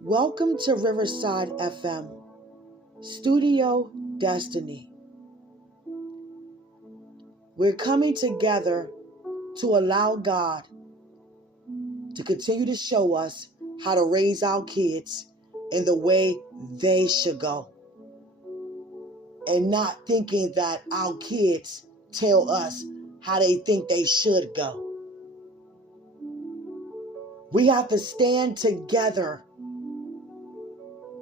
Welcome to Riverside FM, Studio Destiny. We're coming together to allow God to continue to show us how to raise our kids in the way they should go. And not thinking that our kids tell us how they think they should go. We have to stand together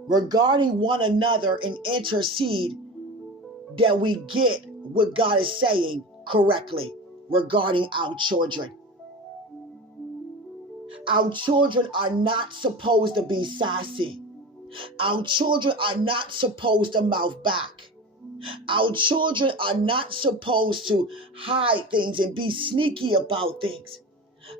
regarding one another and intercede that we get what God is saying correctly regarding our children. Our children are not supposed to be sassy. Our children are not supposed to mouth back. Our children are not supposed to hide things and be sneaky about things.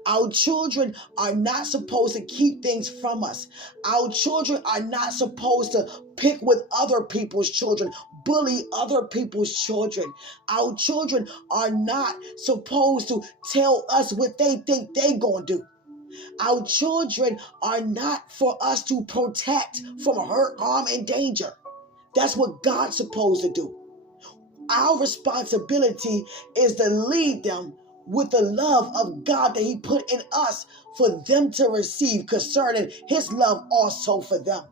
Our children are not supposed to keep things from us. Our children are not supposed to pick with other people's children, bully other people's children. Our children are not supposed to tell us what they think they gonna do. Our children are not for us to protect from hurt, harm, and danger. That's what God's supposed to do. Our responsibility is to lead them with the love of God that He put in us for them to receive concerning His love also for them.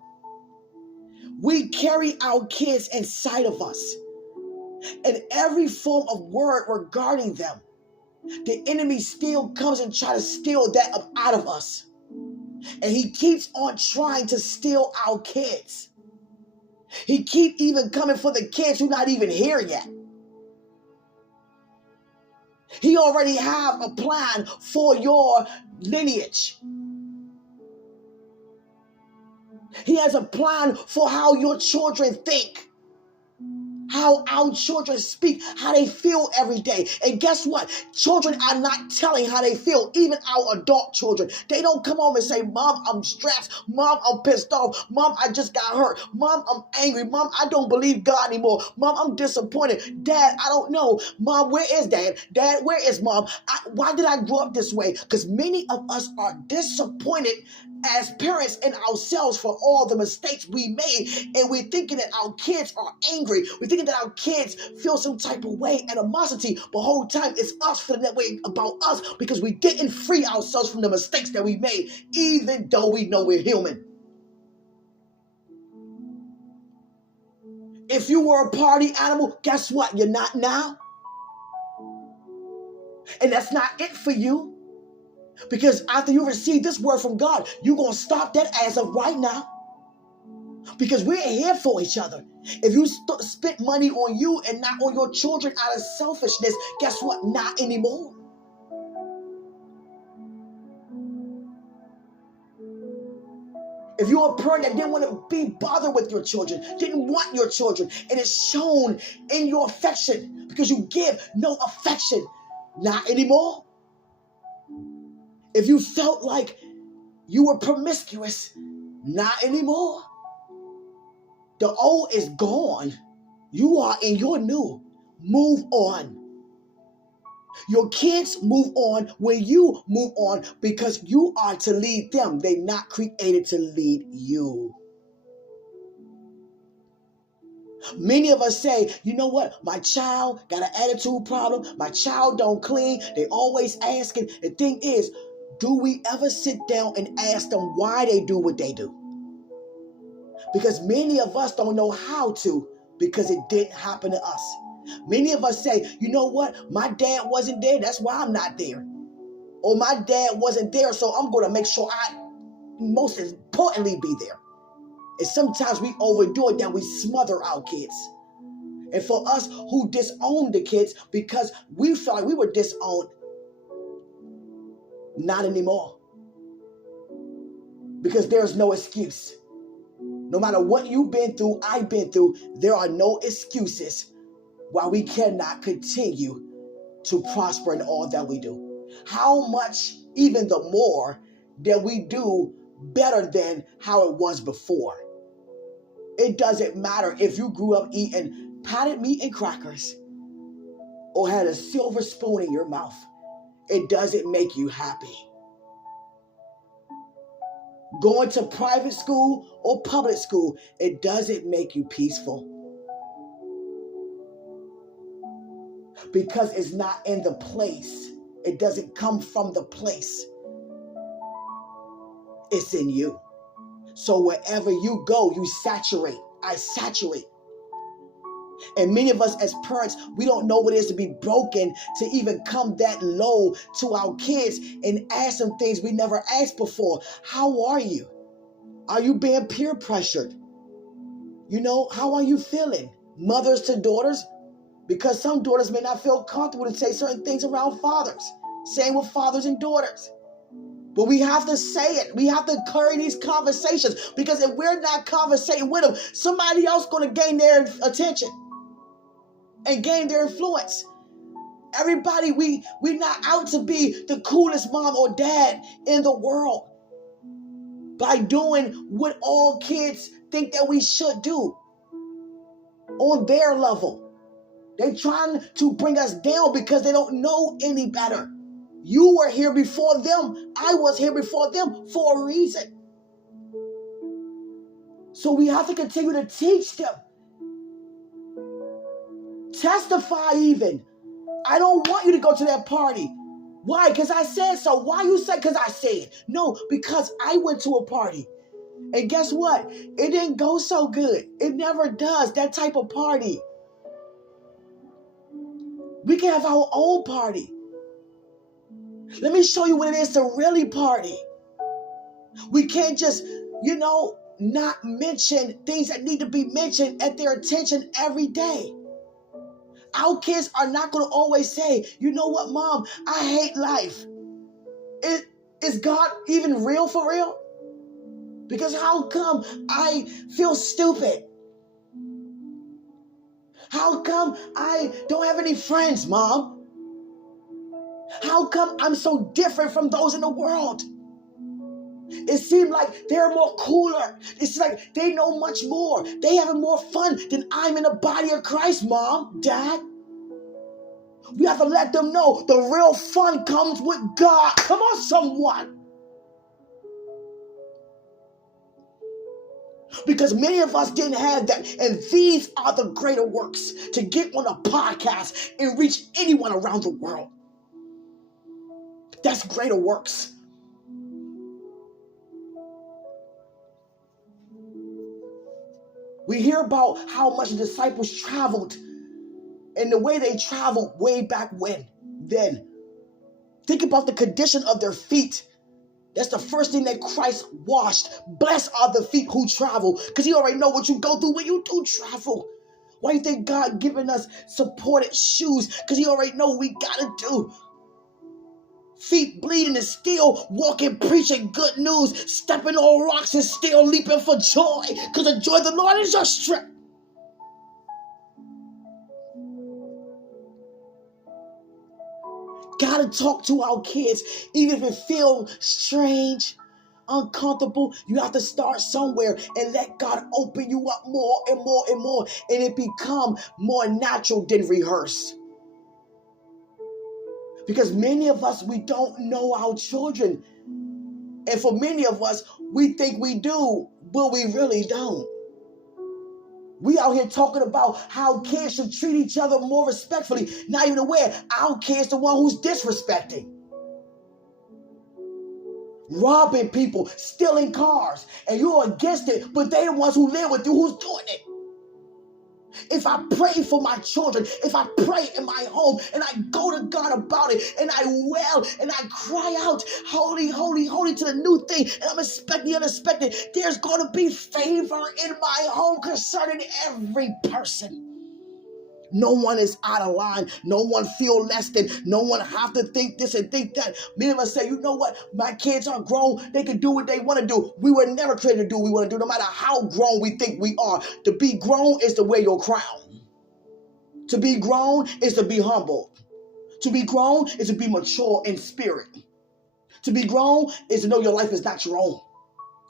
We carry our kids inside of us, and every form of word regarding them, the enemy still comes and tries to steal that out of us. And he keeps on trying to steal our kids. He keep even coming for the kids who not even here yet. He already have a plan for your lineage. He has a plan for how your children think, how our children speak, how they feel every day. And guess what? Children are not telling how they feel, even our adult children. They don't come home and say, Mom, I'm stressed. Mom, I'm pissed off. Mom, I just got hurt. Mom, I'm angry. Mom, I don't believe God anymore. Mom, I'm disappointed. Dad, I don't know. Mom, where is Dad? Dad, where is Mom? Why did I grow up this way? Because many of us are disappointed as parents in ourselves for all the mistakes we made, and we're thinking that our kids are angry. We're thinking that our kids feel some type of way, animosity, but the whole time it's us feeling that way about us because we didn't free ourselves from the mistakes that we made, even though we know we're human. If you were a party animal, guess what? You're not now. And that's not it for you. Because after you receive this word from God, you're going to stop that as of right now. Because we're here for each other. If you spent money on you and not on your children out of selfishness, guess what? Not anymore. If you're a parent that didn't want to be bothered with your children, didn't want your children, and it's shown in your affection because you give no affection, not anymore. If you felt like you were promiscuous, not anymore. The old is gone. You are in your new. Move on. Your kids move on when you move on because you are to lead them. They're not created to lead you. Many of us say, you know what? My child got an attitude problem. My child don't clean. They always asking. The thing is, do we ever sit down and ask them why they do what they do? Because many of us don't know how to because it didn't happen to us. Many of us say, you know what? My dad wasn't there. That's why I'm not there. Or my dad wasn't there, so I'm going to make sure I, most importantly, be there. And sometimes we overdo it that we smother our kids. And for us who disown the kids because we felt like we were disowned, not anymore. Because there's no excuse. No matter what you've been through, I've been through, there are no excuses why we cannot continue to prosper in all that we do. How much, even the more, that we do better than how it was before. It doesn't matter if you grew up eating potted meat and crackers or had a silver spoon in your mouth. It doesn't make you happy. Going to private school or public school, it doesn't make you peaceful. Because it's not in the place. It doesn't come from the place. It's in you. So wherever you go, you saturate. I saturate. And many of us as parents, we don't know what it is to be broken, to even come that low to our kids and ask them things we never asked before. How are you? Are you being peer pressured? You know, how are you feeling? Mothers to daughters, because some daughters may not feel comfortable to say certain things around fathers. Same with fathers and daughters. But we have to say it. We have to carry these conversations, because if we're not conversating with them, somebody else is going to gain their attention and gain their influence. Everybody, we're not out to be the coolest mom or dad in the world by doing what all kids think that we should do on their level. They're trying to bring us down because they don't know any better. You were here before them. I was here before them for a reason. So we have to continue to teach them. Testify even. I don't want you to go to that party. Why? Because I said so. Why you say? Because I said. No, because I went to a party. And guess what? It didn't go so good. It never does, that type of party. We can have our own party. Let me show you what it is to really party. We can't just, not mention things that need to be mentioned at their attention every day. Our kids are not going to always say, you know what, Mom, I hate life. Is God even real for real? Because how come I feel stupid? How come I don't have any friends, Mom? How come I'm so different from those in the world? It seems like they're more cooler. It's like they know much more. They having more fun than I'm in the body of Christ, Mom, Dad. We have to let them know the real fun comes with God. Come on, someone. Because many of us didn't have that. And these are the greater works, to get on a podcast and reach anyone around the world. That's greater works. We hear about how much the disciples traveled and the way they traveled way back then. Think about the condition of their feet. That's the first thing that Christ washed. Blessed are the feet who travel, because he already know what you go through when you do travel. Why do you think God giving us supported shoes? Because he already know what we got to do. Feet bleeding and still walking, preaching good news, stepping on rocks and still leaping for joy, because the joy of the Lord is your strength. Gotta talk to our kids, even if it feels strange, uncomfortable. You have to start somewhere and let God open you up more and more and more, and it become more natural than rehearsed. Because many of us, we don't know our children. And for many of us, we think we do, but we really don't. We out here talking about how kids should treat each other more respectfully, not even aware our kid's the one who's disrespecting. Robbing people, stealing cars, and you're against it, but they the ones who live with you who's doing it. If I pray for my children, if I pray in my home and I go to God about it and I wail and I cry out, holy, holy, holy to the new thing, and I'm expecting the unexpected, there's going to be favor in my home concerning every person. No one is out of line. No one feel less than. No one have to think this and think that. Many of us say, you know what? My kids are grown. They can do what they want to do. We were never created to do what we want to do, no matter how grown we think we are. To be grown is to wear your crown. To be grown is to be humble. To be grown is to be mature in spirit. To be grown is to know your life is not your own.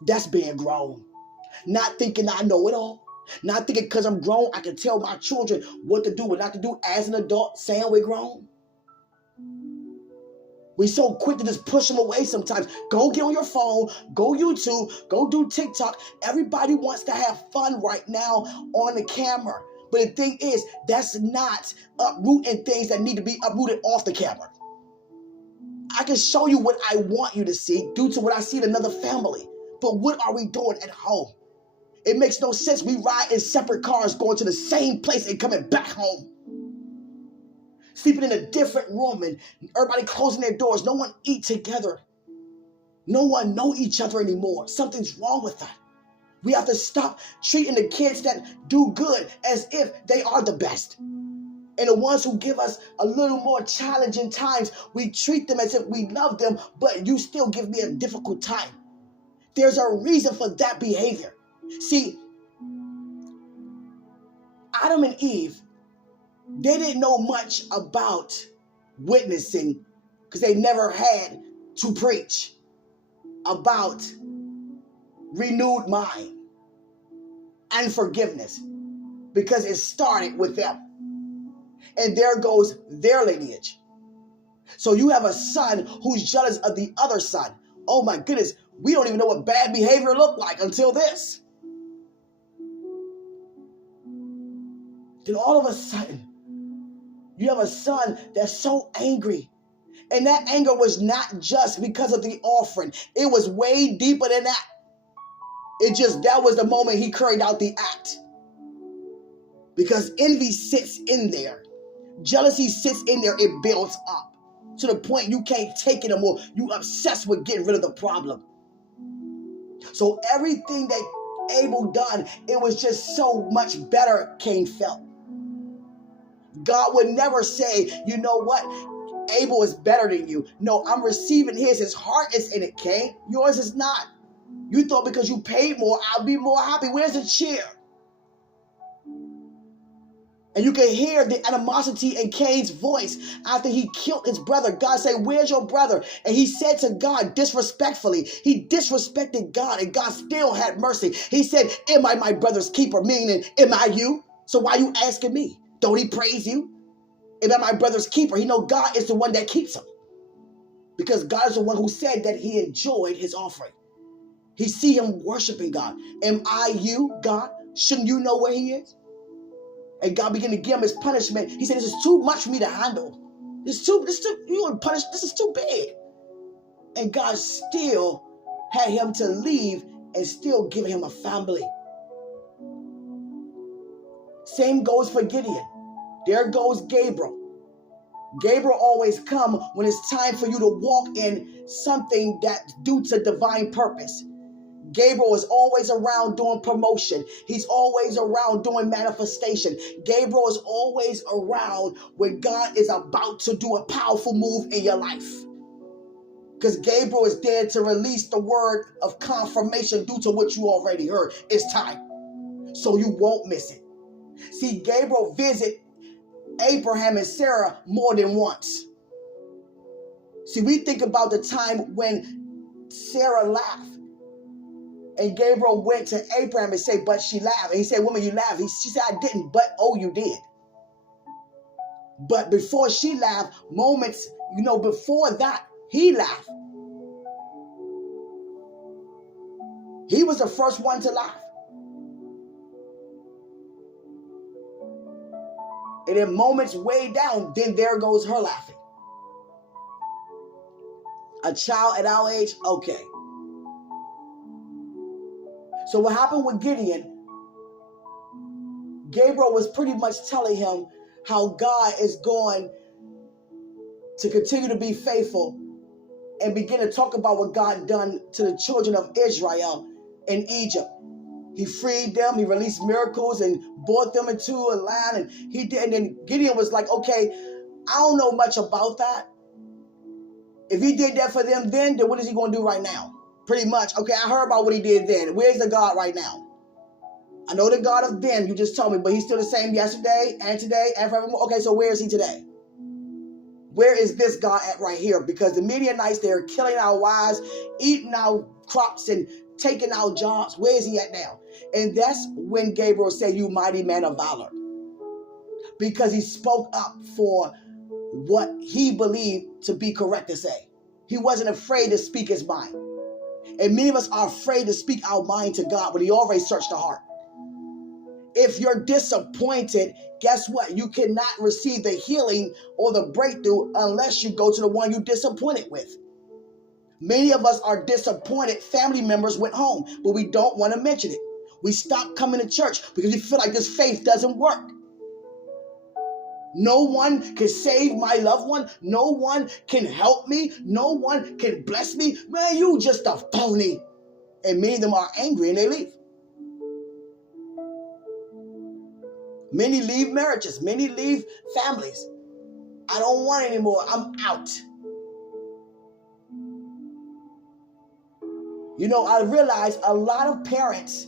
That's being grown. Not thinking I know it all. Not thinking because I'm grown, I can tell my children what to do, what not to do as an adult, saying we're grown. We so quick to just push them away sometimes. Go get on your phone, go YouTube, go do TikTok. Everybody wants to have fun right now on the camera. But the thing is, that's not uprooting things that need to be uprooted off the camera. I can show you what I want you to see due to what I see in another family. But what are we doing at home? It makes no sense. We ride in separate cars going to the same place and coming back home. Sleeping in a different room and everybody closing their doors. No one eat together. No one know each other anymore. Something's wrong with that. We have to stop treating the kids that do good as if they are the best. And the ones who give us a little more challenging times, we treat them as if we love them, but you still give me a difficult time. There's a reason for that behavior. See, Adam and Eve, they didn't know much about witnessing because they never had to preach about renewed mind and forgiveness because it started with them. And there goes their lineage. So you have a son who's jealous of the other son. Oh my goodness, we don't even know what bad behavior looked like until this. Then all of a sudden, you have a son that's so angry. And that anger was not just because of the offering. It was way deeper than that. That was the moment he carried out the act. Because envy sits in there. Jealousy sits in there. It builds up to the point you can't take it anymore. You obsessed with getting rid of the problem. So everything that Abel done, it was just so much better Cain felt. God would never say, you know what? Abel is better than you. No, I'm receiving his. His heart is in it, Cain. Yours is not. You thought because you paid more, I'll be more happy. Where's the cheer? And you can hear the animosity in Cain's voice after he killed his brother. God said, where's your brother? And he said to God disrespectfully, he disrespected God, and God still had mercy. He said, am I my brother's keeper? Meaning, am I you? So why are you asking me? Don't he praise you? Am I my brother's keeper? He know God is the one that keeps him. Because God is the one who said that he enjoyed his offering. He see him worshiping God. Am I you, God? Shouldn't you know where he is? And God began to give him his punishment. He said, this is too much for me to handle. This is too, you want to punish, this is too big. And God still had him to leave and still give him a family. Same goes for Gideon. There goes Gabriel. Gabriel always come when it's time for you to walk in something that's due to divine purpose. Gabriel is always around doing promotion. He's always around doing manifestation. Gabriel is always around when God is about to do a powerful move in your life. Because Gabriel is there to release the word of confirmation due to what you already heard. It's time. So you won't miss it. See, Gabriel visit Abraham and Sarah more than once. See, we think about the time when Sarah laughed. And Gabriel went to Abraham and said, but she laughed. And he said, woman, you laughed. She said, I didn't, but oh, you did. But before she laughed, moments, before that, he laughed. He was the first one to laugh. And then moments way down, then there goes her laughing. A child at our age, okay. So what happened with Gideon, Gabriel was pretty much telling him how God is going to continue to be faithful and begin to talk about what God done to the children of Israel in Egypt. He freed them, he released miracles and brought them into a land, and he did. And then Gideon was like, okay, I don't know much about that. If he did that for them then what is he going to do right now? Pretty much, okay, I heard about what he did then. Where's the God right now? I know the God of then, you just told me, but he's still the same yesterday and today and forevermore. Okay, so where is he today? Where is this God at right here? Because the Midianites, they're killing our wives, eating our crops, and taking our jobs. Where is he at now? And that's when Gabriel said, you mighty man of valor. Because he spoke up for what he believed to be correct to say. He wasn't afraid to speak his mind. And many of us are afraid to speak our mind to God, but he already searched the heart. If you're disappointed, guess what? You cannot receive the healing or the breakthrough unless you go to the one you're disappointed with. Many of us are disappointed. Family members went home, but we don't want to mention it. We stopped coming to church because we feel like this faith doesn't work. No one can save my loved one. No one can help me. No one can bless me. Man, you just a phony. And many of them are angry and they leave. Many leave marriages. Many leave families. I don't want it anymore. I'm out. You know, I realize a lot of parents,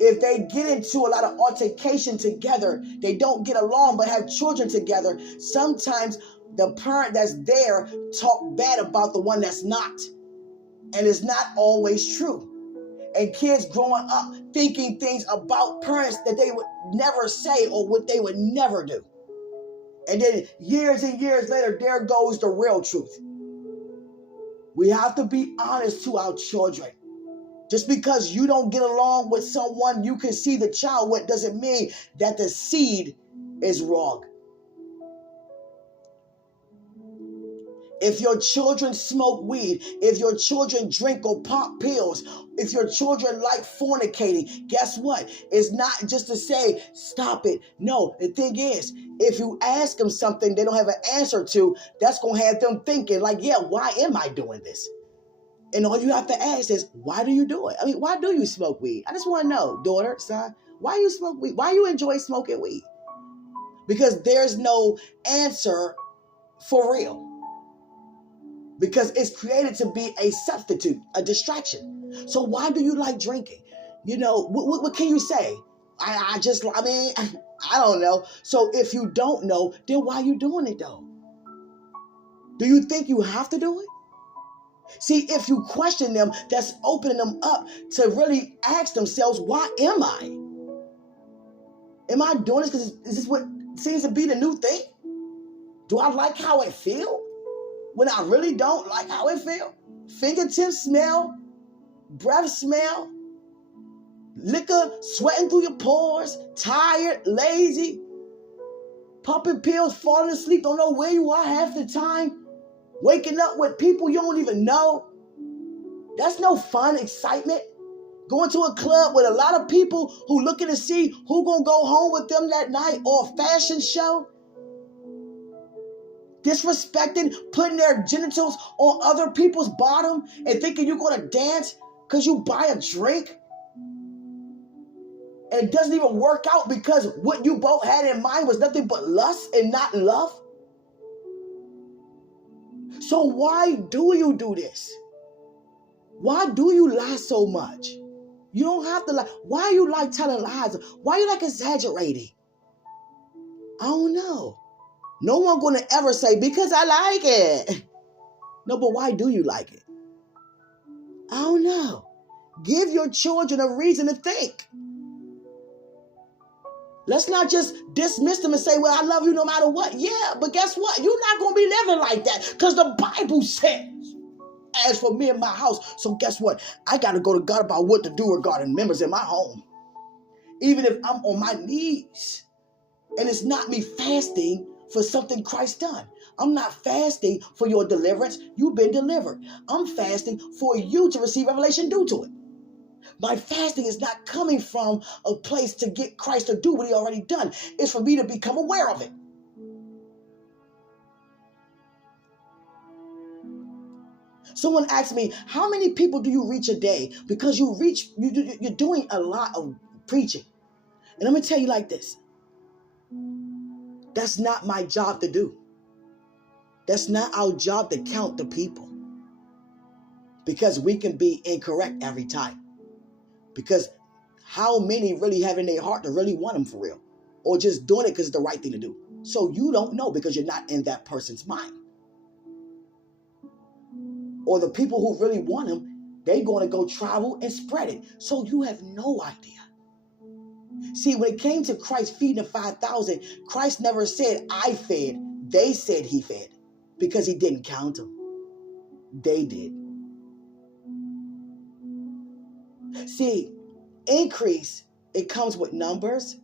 if they get into a lot of altercation together, they don't get along but have children together. Sometimes the parent that's there talk bad about the one that's not. And it's not always true. And kids growing up thinking things about parents that they would never say or what they would never do. And then years and years later, there goes the real truth. We have to be honest to our children. Just because you don't get along with someone you can see the child with doesn't mean that the seed is wrong. If your children smoke weed, if your children drink or pop pills, if your children like fornicating, guess what? It's not just to say, stop it. No, the thing is, if you ask them something they don't have an answer to, that's going to have them thinking like, yeah, why am I doing this? And all you have to ask is, why do you do it? I mean, why do you smoke weed? I just want to know, daughter, son, why you smoke weed? Why you enjoy smoking weed? Because there's no answer for real. Because it's created to be a substitute, a distraction. So why do you like drinking? You know, what can you say? I don't know. So if you don't know, then why are you doing it though? Do you think you have to do it? See, if you question them, that's opening them up to really ask themselves, why am I? Am I doing this because is this what seems to be the new thing? Do I like how it feels when I really don't like how it feels? Fingertips smell, breath smell, liquor sweating through your pores, tired, lazy, popping pills, falling asleep, don't know where you are half the time. Waking up with people you don't even know. That's no fun, excitement. Going to a club with a lot of people who looking to see who gonna go home with them that night, or a fashion show. Disrespecting, putting their genitals on other people's bottom and thinking you're gonna dance because you buy a drink. And it doesn't even work out because what you both had in mind was nothing but lust and not love. So why do you do this? Why do you lie so much? You don't have to lie. Why you like telling lies? Why you like exaggerating? I don't know. No one gonna ever say, because I like it. No, but why do you like it? I don't know. Give your children a reason to think. Let's not just dismiss them and say, well, I love you no matter what. Yeah, but guess what? You're not going to be living like that because the Bible says, as for me and my house. So guess what? I got to go to God about what to do regarding members in my home. Even if I'm on my knees and it's not me fasting for something Christ done. I'm not fasting for your deliverance. You've been delivered. I'm fasting for you to receive revelation due to it. My fasting is not coming from a place to get Christ to do what he already done. It's for me to become aware of it. Someone asked me, how many people do you reach a day? Because you're doing a lot of preaching. And I'm going to tell you like this. That's not my job to do. That's not our job to count the people. Because we can be incorrect every time. Because how many really have in their heart to really want them for real? Or just doing it because it's the right thing to do? So you don't know because you're not in that person's mind. Or the people who really want them, they're going to go travel and spread it. So you have no idea. See, when it came to Christ feeding the 5,000, Christ never said, I fed They said he fed because he didn't count them. They did. See, increase, it comes with numbers.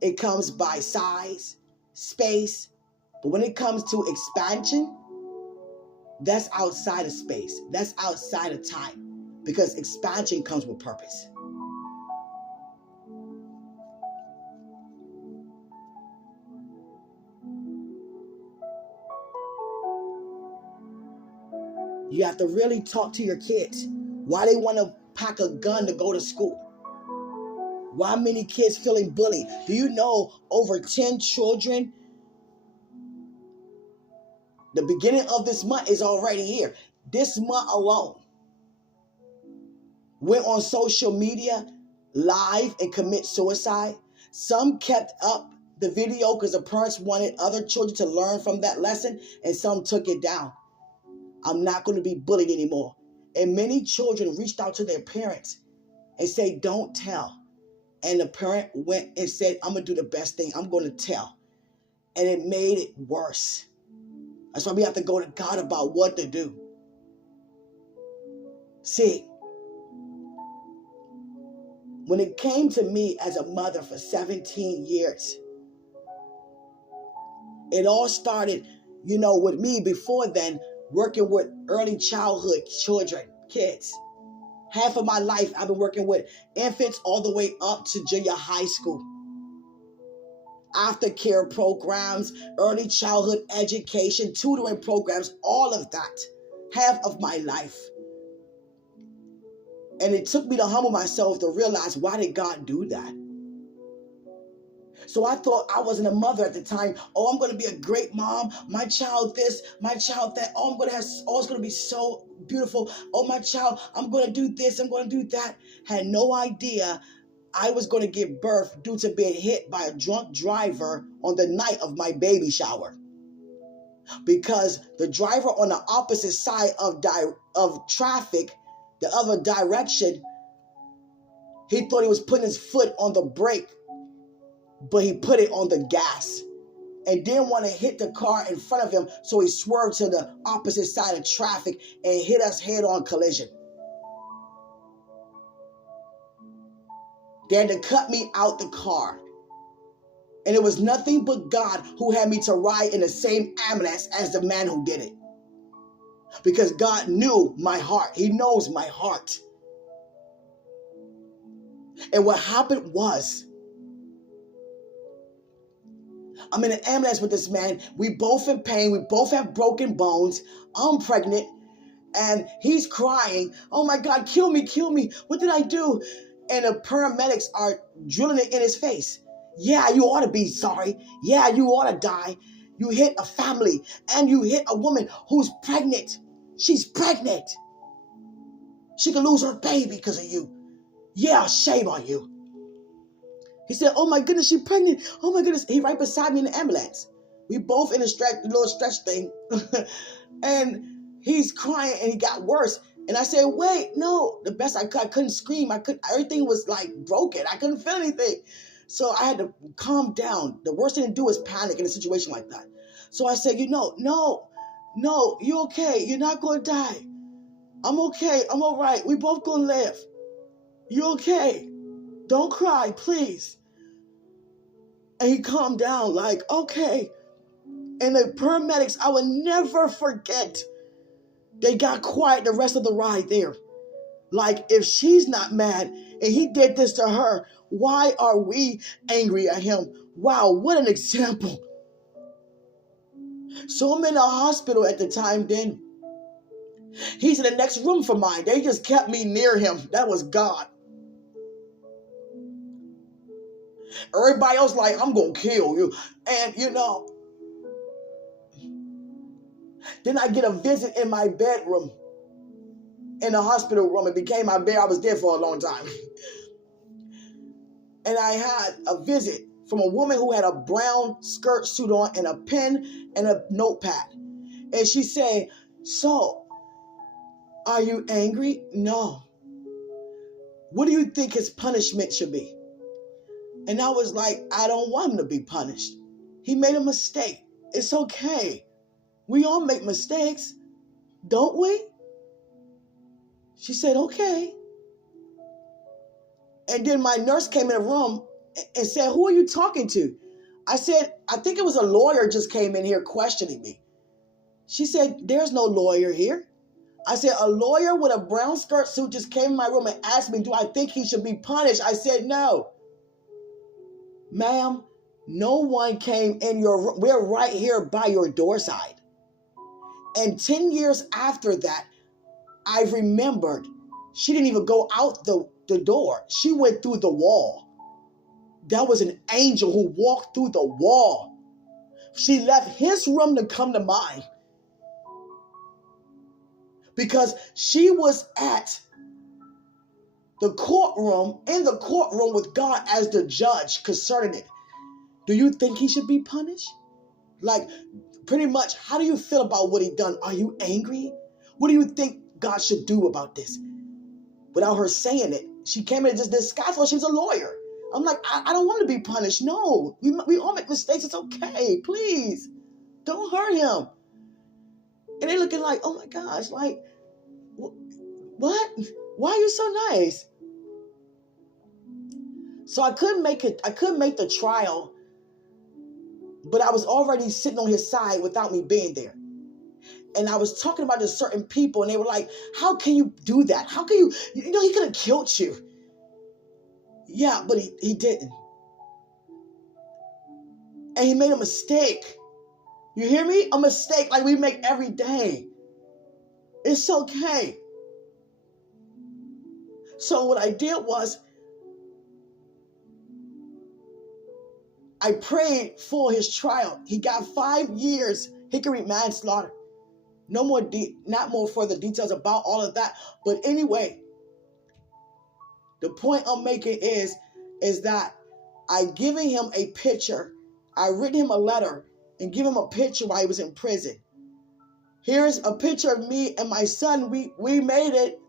It comes by size, space. But when it comes to expansion, that's outside of space. That's outside of time. Because expansion comes with purpose. You have to really talk to your kids. Why they want to pack a gun to go to school? Why many kids feeling bullied? Do you know over 10 children? The beginning of this month is already here. This month alone went on social media live and commit suicide. Some kept up the video because the parents wanted other children to learn from that lesson, and some took it down. I'm not going to be bullied anymore. And many children reached out to their parents and said, don't tell. And the parent went and said, I'm going to do the best thing. I'm going to tell. And it made it worse. That's why we have to go to God about what to do. See, when it came to me as a mother for 17 years, it all started, with me before then, working with early childhood children, kids. Half of my life, I've been working with infants all the way up to junior high school. Aftercare programs, early childhood education, tutoring programs, all of that. Half of my life. And it took me to humble myself to realize, why did God do that? So I thought I wasn't a mother at the time. Oh, I'm going to be a great mom. My child this, my child that. Oh, it's going to be so beautiful. Oh, my child, I'm going to do this. I'm going to do that. Had no idea I was going to give birth due to being hit by a drunk driver on the night of my baby shower. Because the driver on the opposite side of traffic, the other direction, he thought he was putting his foot on the brake, but he put it on the gas and didn't want to hit the car in front of him, so he swerved to the opposite side of traffic and hit us head-on collision. They had to cut me out the car. And it was nothing but God who had me to ride in the same ambulance as the man who did it. Because God knew my heart. He knows my heart. And what happened was, I'm in an ambulance with this man. We both in pain. We both have broken bones. I'm pregnant. And he's crying. Oh my God, kill me, kill me. What did I do? And the paramedics are drilling it in his face. Yeah, you ought to be sorry. Yeah, you ought to die. You hit a family and you hit a woman who's pregnant. She's pregnant. She could lose her baby because of you. Yeah, shame on you. He said, oh my goodness, she's pregnant. Oh my goodness. He right beside me in the ambulance. We both in a little stretch thing. And he's crying and he got worse. And I said, wait, no. The best I couldn't scream. Everything was like broken. I couldn't feel anything. So I had to calm down. The worst thing to do is panic in a situation like that. So I said, no, you're okay. You're not going to die. I'm okay. I'm all right. We both going to live. You're okay. Don't cry, please. And he calmed down like, okay. And the paramedics, I will never forget, they got quiet the rest of the ride there. Like, if she's not mad and he did this to her, why are we angry at him? Wow, what an example. So I'm in the hospital at the time then. He's in the next room from mine. They just kept me near him. That was God. Everybody else like, I'm going to kill you. And, then I get a visit in my bedroom. In the hospital room. It became my bed. I was there for a long time. And I had a visit from a woman who had a brown skirt suit on and a pen and a notepad. And she said, so, are you angry? No. What do you think his punishment should be? And I was like, I don't want him to be punished. He made a mistake. It's okay. We all make mistakes, don't we? She said, okay. And then my nurse came in the room and said, who are you talking to? I said, I think it was a lawyer just came in here questioning me. She said, there's no lawyer here. I said, a lawyer with a brown skirt suit just came in my room and asked me, do I think he should be punished? I said, no. Ma'am, no one came in your room. We're right here by your door side. And 10 years after that, I remembered she didn't even go out the door. She went through the wall. That was an angel who walked through the wall. She left his room to come to mine because she was at the courtroom, in the courtroom with God as the judge concerning it. Do you think he should be punished? Like, pretty much, how do you feel about what he done? Are you angry? What do you think God should do about this? Without her saying it, she came in and just did skyfall. She was a lawyer. I'm like, I don't want to be punished. No, we all make mistakes. It's okay. Please, don't hurt him. And they're looking like, oh my gosh, like, what? Why are you so nice? So I couldn't make it. I couldn't make the trial, but I was already sitting on his side without me being there. And I was talking about to certain people, and they were like, how can you do that? How can you, he could have killed you. Yeah, but he didn't. And he made a mistake. You hear me? A mistake like we make every day. It's okay. So what I did was, I prayed for his trial. He got 5 years hickory manslaughter. No more, not more further details about all of that. But anyway, the point I'm making is that I given him a picture. I written him a letter and give him a picture while he was in prison. Here's a picture of me and my son. We made it.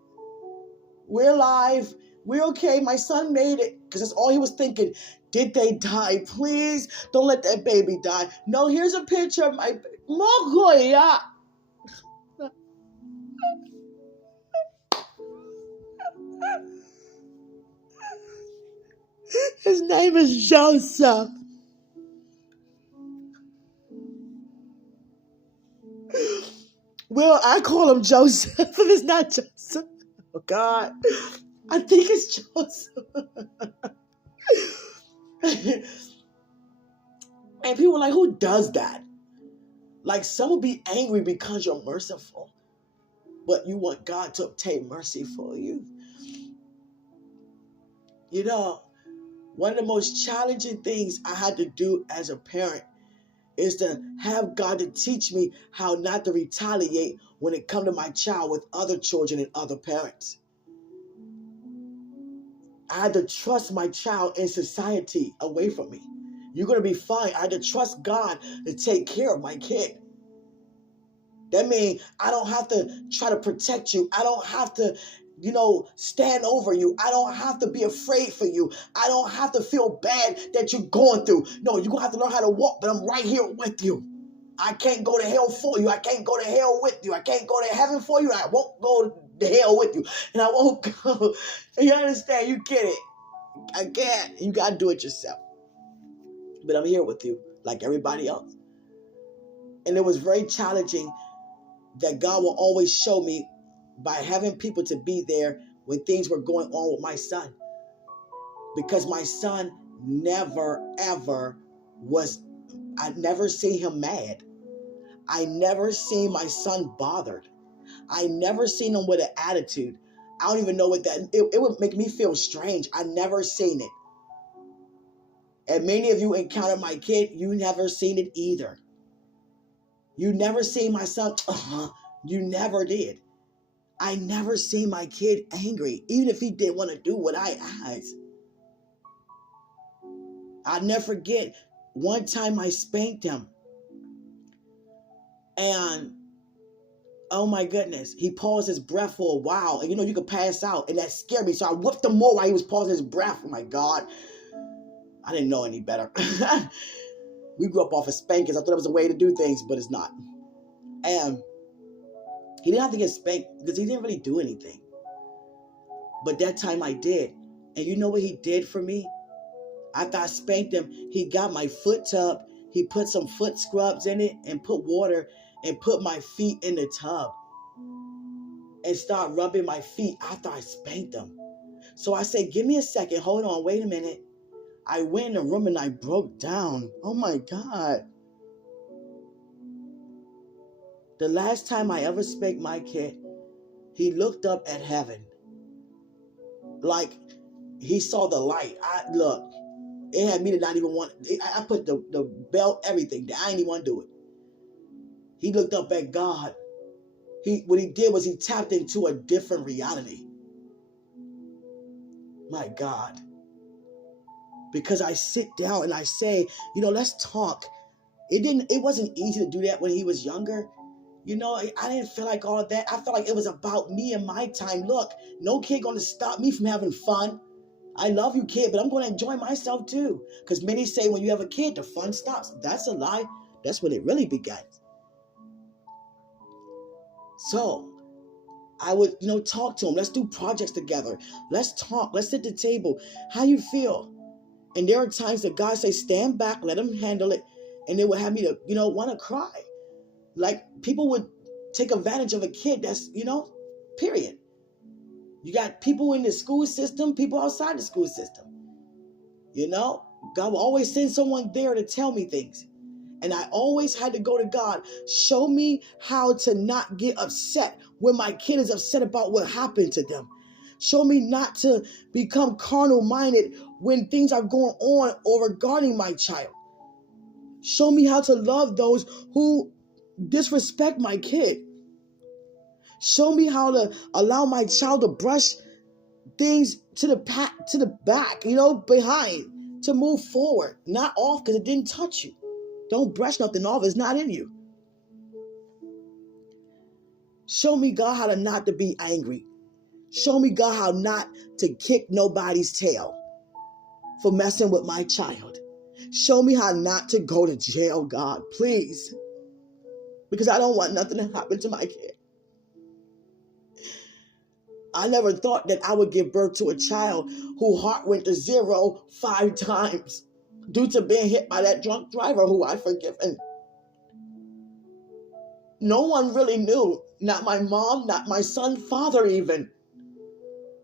We're alive. We're okay. My son made it. Because that's all he was thinking. Did they die? Please don't let that baby die. No, here's a picture of my Mogoya. His name is Joseph. Well, I call him Joseph. If it's not Joseph. Oh, God. I think it's Joseph. And people are like, who does that? Like, some will be angry because you're merciful, but you want God to obtain mercy for you. You know, one of the most challenging things I had to do as a parent is to have God to teach me how not to retaliate when it comes to my child with other children and other parents. I had to trust my child in society away from me. You're going to be fine. I had to trust God to take care of my kid. That means I don't have to try to protect you. I don't have to, stand over you. I don't have to be afraid for you. I don't have to feel bad that you're going through. No, you're going to have to learn how to walk, but I'm right here with you. I can't go to hell for you. I can't go to hell with you. I can't go to heaven for you. I won't go to hell with you. And I won't go. You understand? You get it. I can't. You got to do it yourself. But I'm here with you like everybody else. And it was very challenging that God will always show me by having people to be there when things were going on with my son. Because my son never, ever I never seen him mad. I never seen my son bothered. I never seen him with an attitude. I don't even know what that, it would make me feel strange. I never seen it. And many of you encountered my kid, you never seen it either. You never seen my son, you never did. I never seen my kid angry, even if he didn't want to do what I asked. I'll never forget, one time I spanked him. And, oh my goodness, he paused his breath for a while. And you could pass out, and that scared me. So I whooped him more while he was pausing his breath. Oh my God. I didn't know any better. We grew up off of spankings. I thought it was a way to do things, but it's not. And he didn't have to get spanked because he didn't really do anything. But that time I did. And you know what he did for me? After I spanked him, he got my foot tub. He put some foot scrubs in it and put water and put my feet in the tub and start rubbing my feet after I spanked him. So I said, give me a second. Hold on. Wait a minute. I went in the room and I broke down. Oh my God. The last time I ever spanked my kid, he looked up at heaven. Like he saw the light. Look, it had me to not even want, I put the belt, everything. I didn't even want to do it. He looked up at God. What he did was he tapped into a different reality. My God. Because I sit down and I say, let's talk. It wasn't easy to do that when he was younger. I didn't feel like all of that. I felt like it was about me and my time. Look, no kid going to stop me from having fun. I love you, kid, but I'm going to enjoy myself too. Because many say when you have a kid, the fun stops. That's a lie. That's when it really begins. So I would, talk to him. Let's do projects together. Let's talk. Let's sit at the table. How you feel? And there are times that God says, stand back, let him handle it. And it would have me to, want to cry. Like people would take advantage of a kid that's, period. You got people in the school system, people outside the school system. God will always send someone there to tell me things. And I always had to go to God. Show me how to not get upset when my kid is upset about what happened to them. Show me not to become carnal-minded when things are going on or regarding my child. Show me how to love those who disrespect my kid. Show me how to allow my child to brush things to the back, behind, to move forward, not off because it didn't touch you. Don't brush nothing off. It's not in you. Show me, God, how to not to be angry. Show me, God, how not to kick nobody's tail for messing with my child. Show me how not to go to jail, God, please. Because I don't want nothing to happen to my kid. I never thought that I would give birth to a child whose heart went to 0 5 times due to being hit by that drunk driver who I've forgiven. No one really knew. Not my mom, not my son, father even.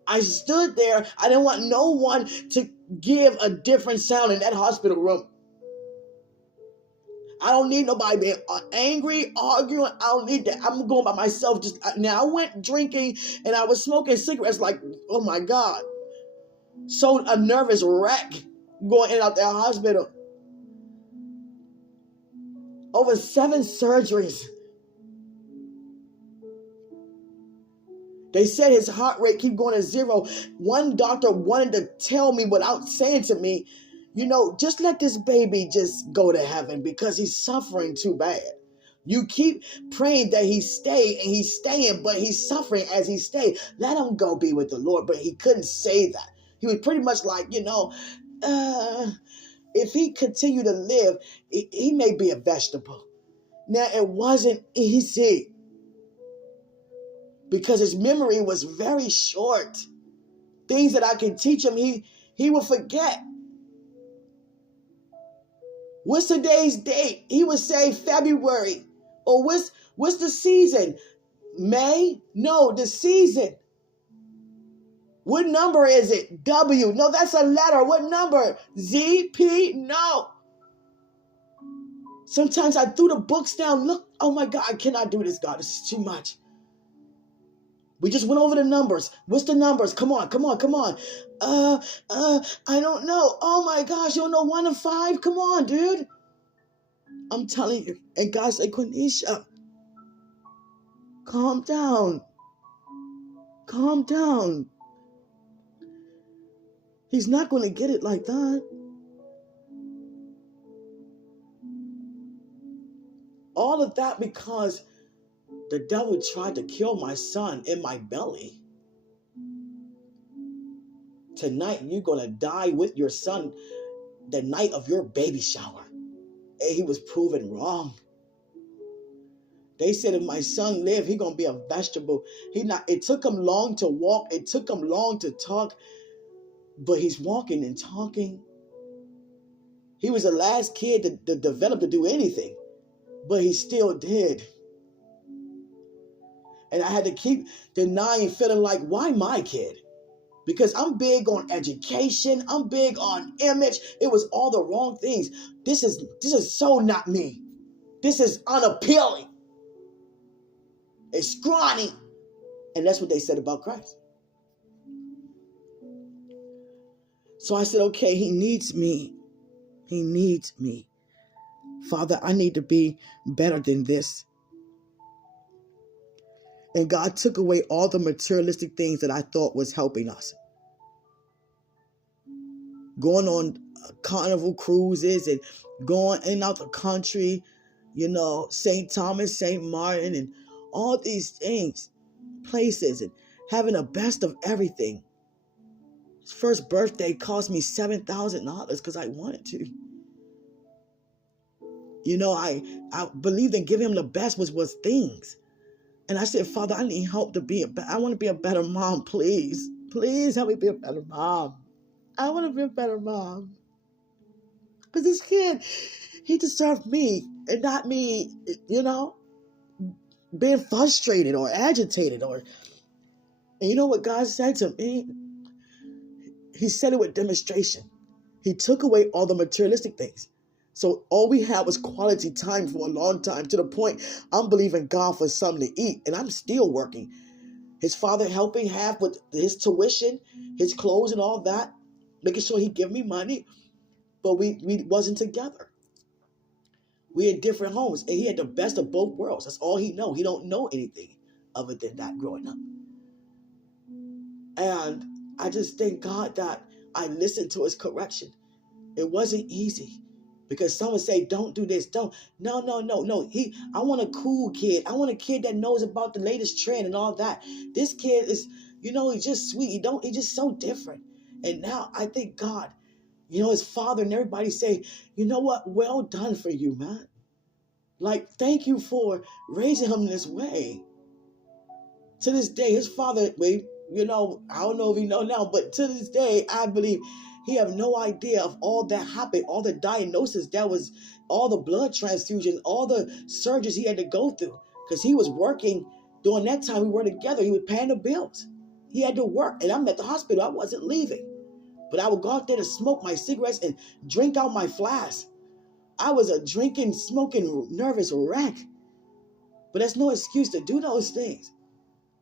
I stood there. I didn't want no one to give a different sound in that hospital room. I don't need nobody being angry, arguing. I don't need that. I'm going by myself. Now I went drinking and I was smoking cigarettes like, oh my God. So a nervous wreck going in and out that hospital. Over 7 surgeries. They said his heart rate keep going to 0. One doctor wanted to tell me without saying to me, just let this baby just go to heaven because he's suffering too bad. You keep praying that he stay and he's staying, but he's suffering as he stay. Let him go be with the Lord. But he couldn't say that. He was pretty much like, if he continue to live, he may be a vegetable. Now, it wasn't easy because his memory was very short. Things that I could teach him, he would forget. What's today's date? He would say February. Or what's the season? May? No, the season. What number is it? W. No, that's a letter. What number? Z, P? No. Sometimes I threw the books down. Look, oh my God, I cannot do this, God. This is too much. We just went over the numbers. What's the numbers? Come on. I don't know. Oh my gosh, you don't know 1 to 5? Come on, dude. I'm telling you. And God said, Quenisha, calm down. Calm down. He's not going to get it like that. All of that because the devil tried to kill my son in my belly. Tonight, you're going to die with your son the night of your baby shower. And he was proven wrong. They said if my son live, he gonna be a vegetable. It took him long to walk. It took him long to talk. But he's walking and talking. He was the last kid to develop to do anything. But he still did. And I had to keep denying, feeling like, why my kid? Because I'm big on education. I'm big on image. It was all the wrong things. This is so not me. This is unappealing. It's scrawny. And that's what they said about Christ. So I said, okay, he needs me. He needs me. Father, I need to be better than this. And God took away all the materialistic things that I thought was helping us. Going on carnival cruises and going in and out the country, St. Thomas, St. Martin, and all these things, places, and having the best of everything. His first birthday cost me $7,000 because I wanted to. I believed in giving him the best was things. And I said, Father, I need help I want to be a better mom, please. Please help me be a better mom. I want to be a better mom. Because this kid, he deserved me and not me, being frustrated or agitated. And you know what God said to me? He said it with demonstration. He took away all the materialistic things. So all we had was quality time for a long time, to the point I'm believing God for something to eat, and I'm still working. His father helping half with his tuition, his clothes and all that, making sure he give me money, but we wasn't together. We had different homes, and he had the best of both worlds. That's all he know. He don't know anything other than that growing up. And I just thank God that I listened to his correction. It wasn't easy. Because someone say, don't do this, don't. No. I want a cool kid. I want a kid that knows about the latest trend and all that. This kid is, he's just sweet. He's just so different. And now I thank God, his father and everybody say, you know what? Well done for you, man. Like, thank you for raising him this way. To this day, his father, I don't know if he know now, but to this day, I believe he have no idea of all that happened, all the diagnosis that was, all the blood transfusion, all the surgeries he had to go through. Because he was working during that time we were together. He was paying the bills. He had to work. And I'm at the hospital. I wasn't leaving. But I would go out there to smoke my cigarettes and drink out my flask. I was a drinking, smoking, nervous wreck. But that's no excuse to do those things.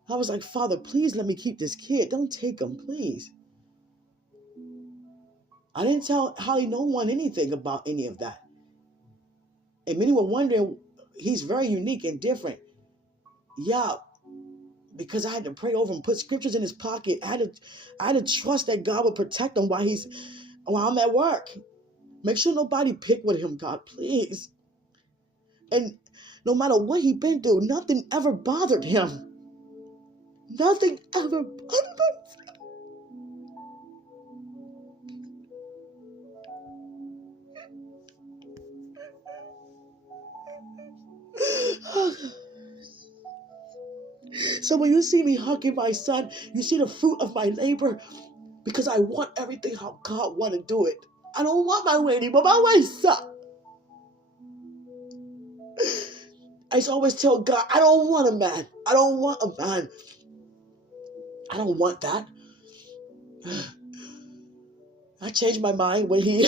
I was like, Father, please let me keep this kid. Don't take him, please. I didn't tell Holly no one anything about any of that. And many were wondering, he's very unique and different. Yeah, because I had to pray over him, put scriptures in his pocket. I had to trust that God would protect him while I'm at work. Make sure nobody pick with him, God, please. And no matter what he been through, nothing ever bothered him. Nothing ever bothered him. So when you see me hugging my son, you see the fruit of my labor, because I want everything how God want to do it. I don't want my way anymore, my way son. I always tell God, I don't want a man. I don't want a man. I don't want that. I changed my mind when he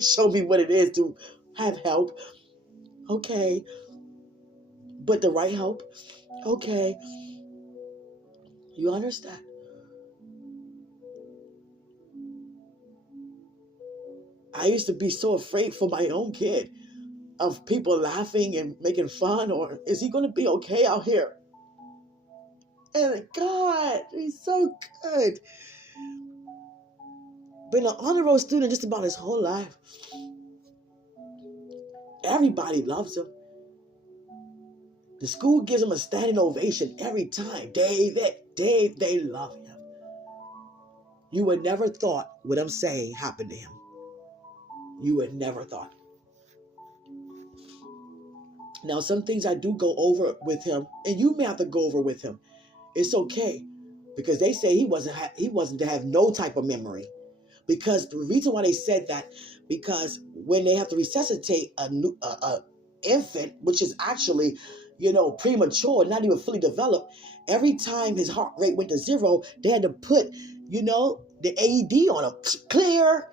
showed me what it is to have help. Okay. But the right help? Okay. You understand? I used to be so afraid for my own kid of people laughing and making fun, or is he going to be okay out here? And God, he's so good. Been an honor roll student just about his whole life. Everybody loves him. The school gives him a standing ovation every time. Dave, they love him. You would never thought what I'm saying happened to him. You would never thought. Now, some things I do go over with him, and you may have to go over with him. It's okay, because they say he wasn't to have no type of memory. Because the reason why they said that, because when they have to resuscitate a infant, which is actually, premature, not even fully developed, every time his heart rate went to zero, they had to put, the AED on him. Clear.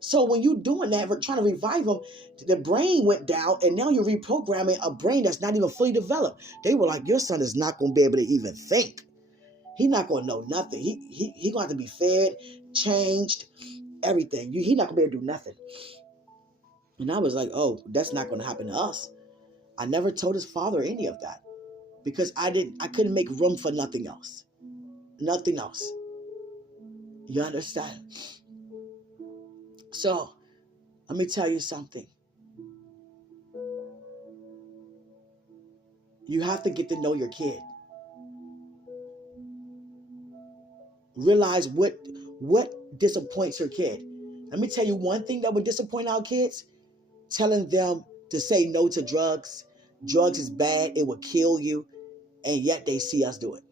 So when you're doing that, we're trying to revive him, the brain went down, and now you're reprogramming a brain that's not even fully developed. They were like, your son is not going to be able to even think. He's not going to know nothing. He going to have to be fed, changed, everything. He's not going to be able to do nothing. And I was like, oh, that's not going to happen to us. I never told his father any of that, because I couldn't make room for nothing else. Nothing else. You understand? So, let me tell you something. You have to get to know your kid. Realize what disappoints your kid. Let me tell you one thing that would disappoint our kids. Telling them to say no to drugs. Drugs is bad. It will kill you. And yet they see us do it.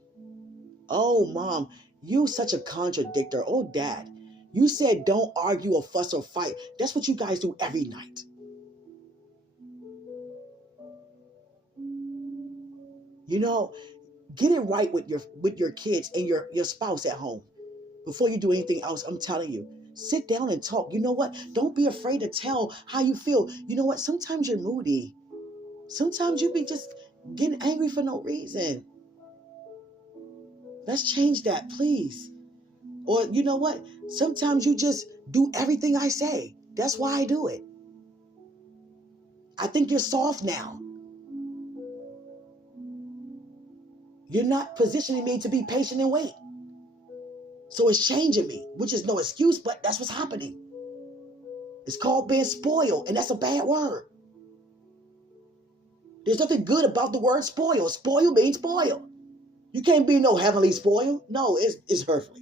Oh, mom, you such a contradictor. Oh, dad, you said don't argue or fuss or fight. That's what you guys do every night. Get it right with your kids and your spouse at home. Before you do anything else, I'm telling you, sit down and talk. You know what? Don't be afraid to tell how you feel. You know what? Sometimes you're moody. Sometimes you be just getting angry for no reason. Let's change that, please. Or you know what? Sometimes you just do everything I say. That's why I do it. I think you're soft now. You're not positioning me to be patient and wait. So it's changing me, which is no excuse, but that's what's happening. It's called being spoiled, and that's a bad word. There's nothing good about the word spoil. Spoil means spoil. You can't be no heavenly spoil. No, it's earthly.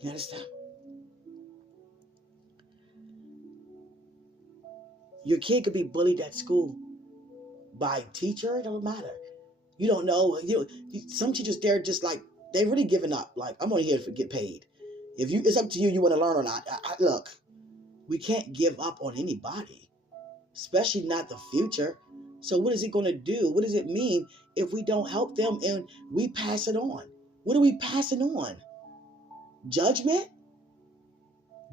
You understand? Your kid could be bullied at school by a teacher. It don't matter. You don't know. Some teachers, they're just like, they're really giving up. Like, I'm only here to get paid. It's up to you. You want to learn or not. Look, we can't give up on anybody, especially not the future. So what is it going to do? What does it mean if we don't help them and we pass it on? What are we passing on? Judgment?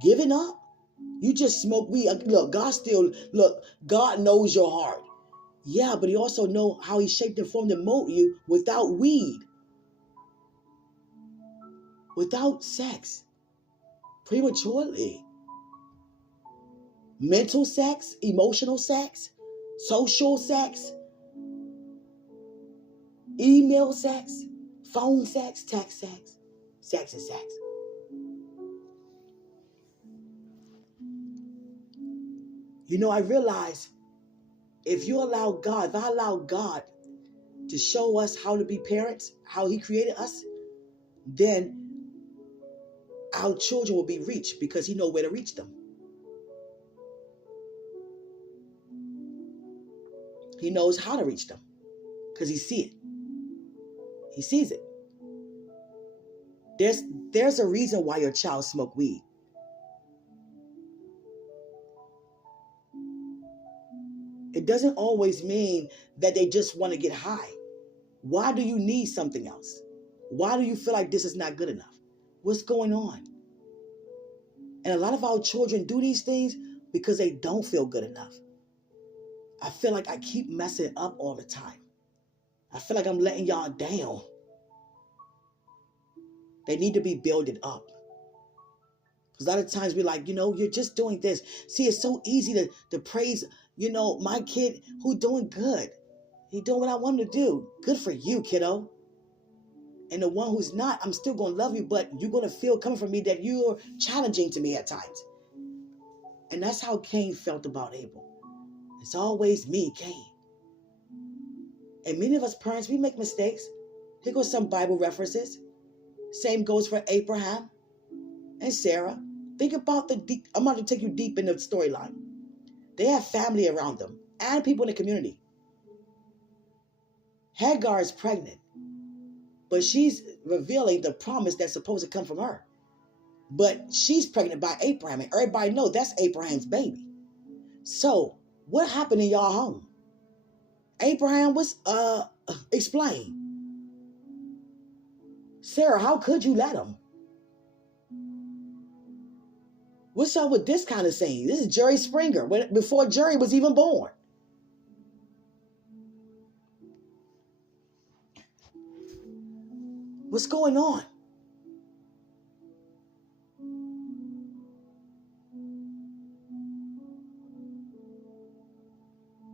Giving up? You just smoke weed. Look, God knows your heart. Yeah, but he also knows how he shaped and formed and molded you without weed. Without sex. Prematurely. Mental sex, emotional sex, social sex, email sex, phone sex, text sex, sex is sex. I realize if I allow God to show us how to be parents, how he created us, then our children will be reached because he knows where to reach them. He knows how to reach them because he sees it. He sees it. There's a reason why your child smoke weed. It doesn't always mean that they just want to get high. Why do you need something else? Why do you feel like this is not good enough? What's going on? And a lot of our children do these things because they don't feel good enough. I feel like I keep messing up all the time. I feel like I'm letting y'all down. They need to be builded up. Because a lot of times we're like, you're just doing this. See, it's so easy to praise, my kid who doing good. He doing what I want him to do. Good for you, kiddo. And the one who's not, I'm still going to love you, but you're going to feel coming from me that you're challenging to me at times. And that's how Cain felt about Abel. It's always me, Cain. And many of us parents, we make mistakes. Here goes some Bible references. Same goes for Abraham and Sarah. Think about I'm about to take you deep in the storyline. They have family around them and people in the community. Hagar is pregnant, but she's revealing the promise that's supposed to come from her. But she's pregnant by Abraham, and everybody knows that's Abraham's baby. So, what happened in y'all home? Abraham was, explain. Sarah, how could you let him? What's up with this kind of saying? This is Jerry Springer, before Jerry was even born. What's going on?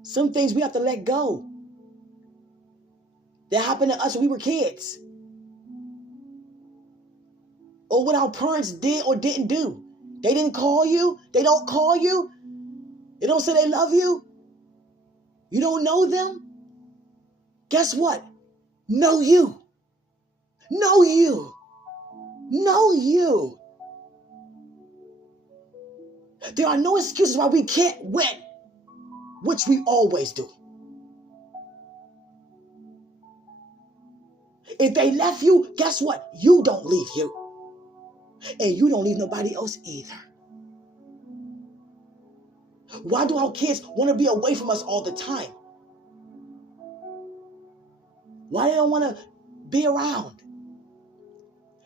Some things we have to let go. That happened to us when we were kids. Or what our parents did or didn't do. They didn't call you. They don't call you. They don't say they love you. You don't know them. Guess what? Know you. Know you. Know you. There are no excuses why we can't win, which we always do. If they left you, guess what? You don't leave you. And you don't leave nobody else either. Why do our kids want to be away from us all the time? Why they don't want to be around?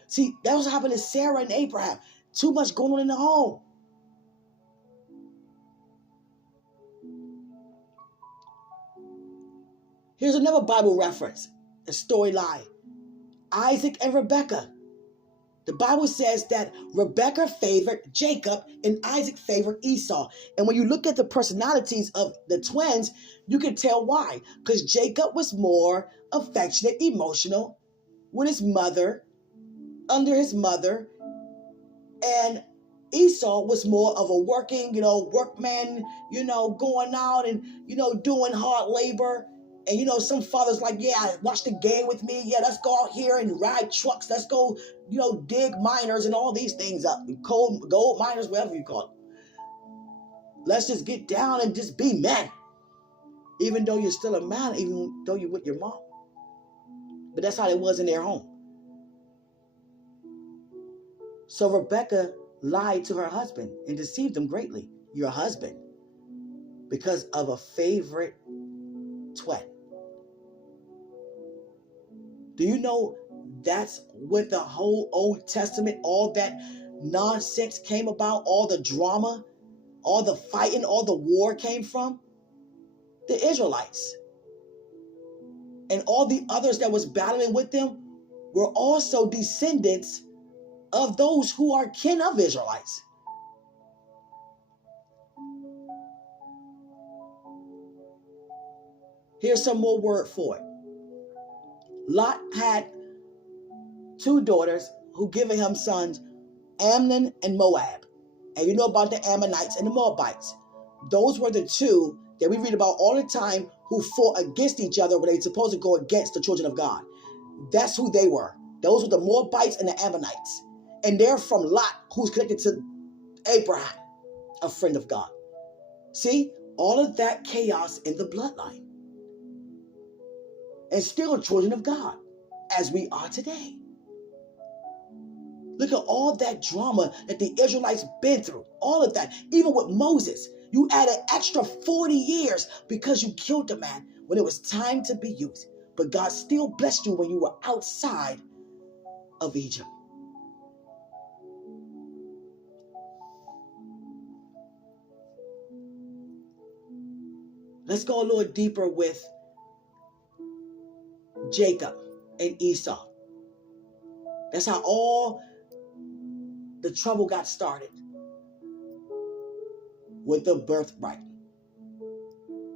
See, that was what happened to Sarah and Abraham. Too much going on in the home. Here's another Bible reference, a storyline. Isaac and Rebekah. The Bible says that Rebekah favored Jacob and Isaac favored Esau. And when you look at the personalities of the twins, you can tell why. Because Jacob was more affectionate, emotional with his mother, under his mother. And Esau was more of a working, workman, going out and, doing hard labor. And, some fathers like, yeah, watch the game with me. Yeah, let's go out here and ride trucks. Let's go, dig miners and all these things up. Gold miners, whatever you call it. Let's just get down and just be men. Even though you're still a man, even though you're with your mom. But that's how it was in their home. So Rebekah lied to her husband and deceived him greatly. Your husband. Because of a favorite twin. Do you know that's what the whole Old Testament, all that nonsense came about, all the drama, all the fighting, all the war came from? The Israelites. And all the others that was battling with them were also descendants of those who are kin of Israelites. Here's some more word for it. Lot had two daughters who given him sons, Ammon and Moab. And you know about the Ammonites and the Moabites. Those were the two that we read about all the time who fought against each other when they supposed to go against the children of God. That's who they were. Those were the Moabites and the Ammonites. And they're from Lot, who's connected to Abraham, a friend of God. See, all of that chaos in the bloodline. And still children of God, as we are today. Look at all that drama that the Israelites been through. All of that. Even with Moses, you added extra 40 years because you killed the man when it was time to be used. But God still blessed you when you were outside of Egypt. Let's go a little deeper with Jacob and Esau. That's how all the trouble got started. With the birthright.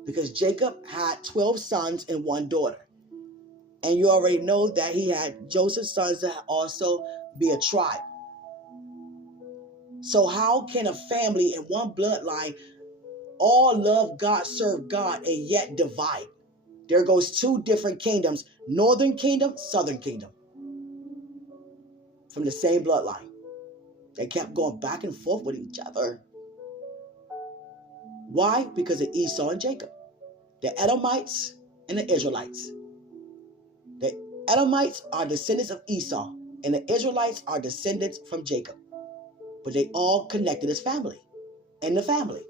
Because Jacob had 12 sons and one daughter. And you already know that he had Joseph's sons that also be a tribe. So how can a family in one bloodline all love God, serve God, and yet divide? There goes two different kingdoms, northern kingdom, southern kingdom, from the same bloodline. They kept going back and forth with each other. Why? Because of Esau and Jacob. The Edomites and the Israelites. The Edomites are descendants of Esau, and the Israelites are descendants from Jacob. But they all connected as family, in the family.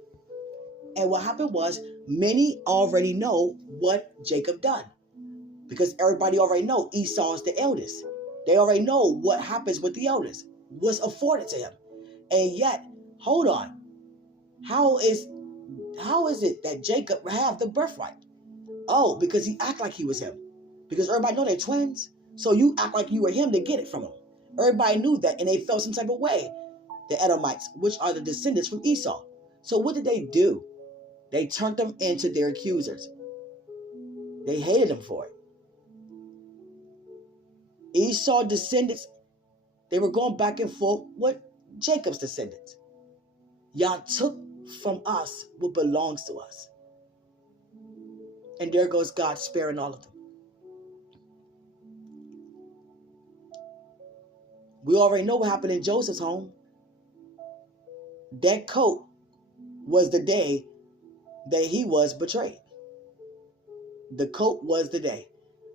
And what happened was, many already know what Jacob done. Because everybody already know Esau is the eldest. They already know what happens with the eldest, what's afforded to him. And yet, hold on. How is it that Jacob have the birthright? Oh, because he act like he was him. Because everybody know they're twins. So you act like you were him to get it from him. Everybody knew that, and they felt some type of way. The Edomites, which are the descendants from Esau. So what did they do? They turned them into their accusers. They hated them for it. Esau descendants, they were going back and forth with Jacob's descendants. Y'all took from us what belongs to us. And there goes God sparing all of them. We already know what happened in Joseph's home. That coat was the day that he was betrayed. The coat was the day.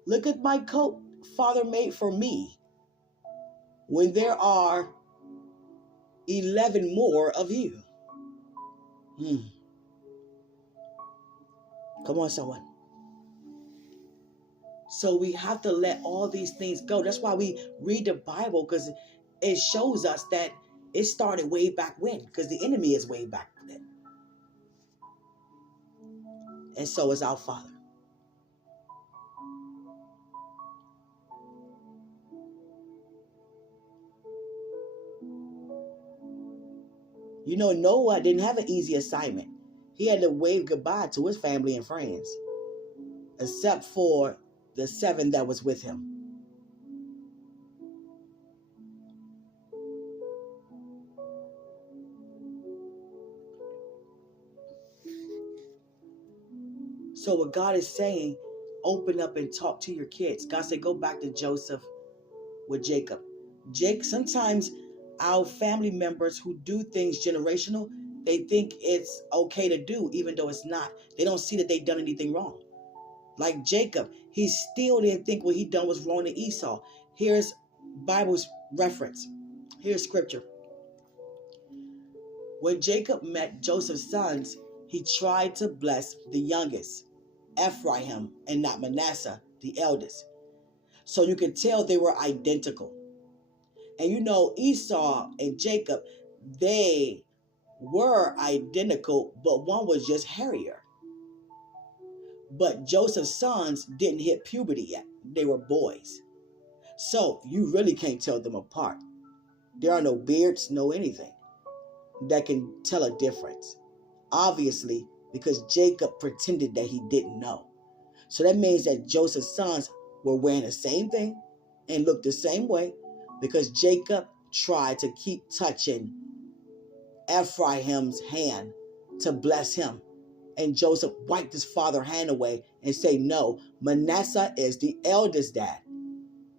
Look at my coat Father made for me, when there are 11 more of you. Come on, someone. So we have to let all these things go. That's why we read the Bible, because it shows us that it started way back when, because the enemy is way back then. And so is our Father. You know, Noah didn't have an easy assignment. He had to wave goodbye to his family and friends, except for the 7 that was with him. So what God is saying, open up and talk to your kids. God said, go back to Joseph with Jacob. Sometimes our family members who do things generational, they think it's okay to do, even though it's not. They don't see that they've done anything wrong. Like Jacob, he still didn't think what he done was wrong to Esau. Here's Bible's reference. Here's scripture. When Jacob met Joseph's sons, he tried to bless the youngest, Ephraim, and not Manasseh, the eldest. So you could tell they were identical. And you know, Esau and Jacob, they were identical, but one was just hairier. But Joseph's sons didn't hit puberty yet. They were boys. So you really can't tell them apart. There are no beards, no anything that can tell a difference. Obviously, because Jacob pretended that he didn't know. So that means that Joseph's sons were wearing the same thing and looked the same way, because Jacob tried to keep touching Ephraim's hand to bless him. And Joseph wiped his father's hand away and said, no, Manasseh is the eldest dad.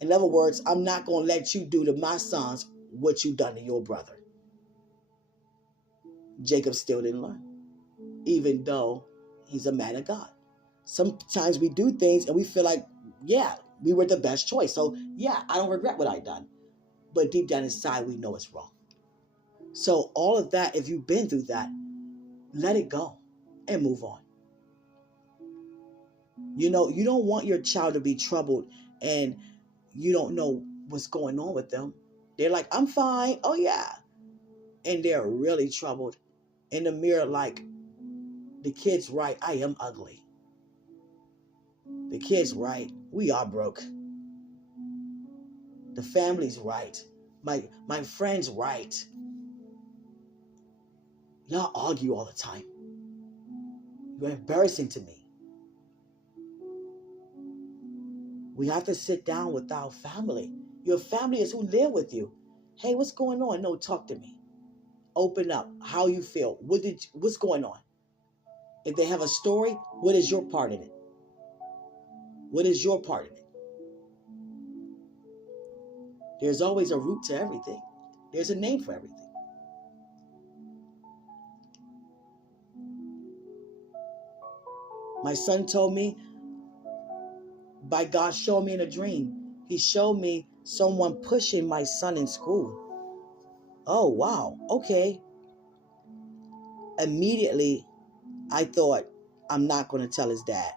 In other words, I'm not going to let you do to my sons what you done to your brother. Jacob still didn't learn, even though he's a man of God. Sometimes we do things and we feel like, yeah, we were the best choice. So yeah, I don't regret what I done. But deep down inside, we know it's wrong. So all of that, if you've been through that, let it go and move on. You know, you don't want your child to be troubled and you don't know what's going on with them. They're like, I'm fine. Oh yeah. And they're really troubled. In the mirror, like, the kid's right. I am ugly. The kid's right. We are broke. The family's right. My friend's right. Y'all argue all the time. You're embarrassing to me. We have to sit down with our family. Your family is who live with you. Hey, what's going on? No, talk to me. Open up. How you feel? What's going on? If they have a story, what is your part in it? What is your part in it? There's always a root to everything. There's a name for everything. My son told me, by God showed me in a dream, he showed me someone pushing my son in school. Oh, wow. Okay. Immediately, I thought, I'm not going to tell his dad.